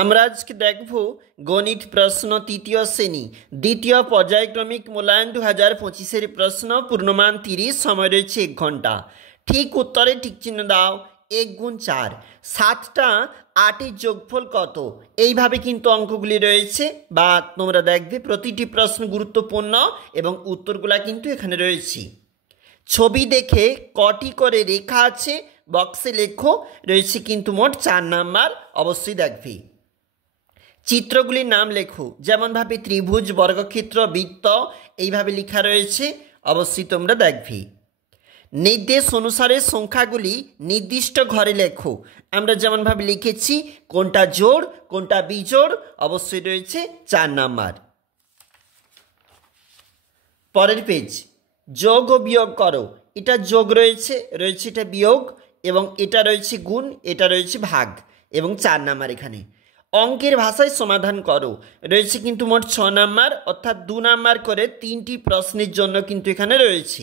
আমরা আজকে দেখব গণিত প্রশ্ন তৃতীয় শ্রেণী দ্বিতীয় পর্যায়ক্রমিক মূল্যায়ন 2025 প্রশ্ন পূর্ণমান 30 সময় রয়েছে 1 ঘন্টা। ঠিক উত্তরে টিক চিহ্ন দাও। 1 গুণ 4 7টা 8 এর যোগফল কত? এইভাবে কিন্তু অঙ্কগুলি রয়েছে বা তোমরা দেখবে প্রতিটি প্রশ্ন গুরুত্বপূর্ণ এবং উত্তরগুলা কিন্তু এখানে রয়েছে। ছবি দেখে কটি করে রেখা আছে বক্সে লেখো। রয়েছে কিন্তু মোট 4 নাম্বার, অবশ্যই দেখবে। চিত্রগুলির নাম লেখো, যেমনভাবে ত্রিভুজ, বর্গক্ষেত্র, বৃত্ত এইভাবে লেখা রয়েছে, অবশ্যই তোমরা দেখবে। নির্দেশ অনুসারে সংখ্যাগুলি নির্দিষ্ট ঘরে লেখো। আমরা যেমনভাবে লিখেছি কোনটা জোড় কোনটা বিজোড়, অবশ্যই রয়েছে 4 নাম্বার। পরের পেজ, যোগ ও বিয়োগ করো। এটা যোগ রয়েছে, রয়েছে এটা বিয়োগ, এবং এটা রয়েছে গুণ, এটা রয়েছে ভাগ, এবং 4 নাম্বার এখানে। অঙ্কের ভাষায় সমাধান করো। রয়েছে কিন্তু মোট 6 নাম্বার, অর্থাৎ 2 নাম্বার করে 3টি প্রশ্নের জন্য কিন্তু এখানে রয়েছে।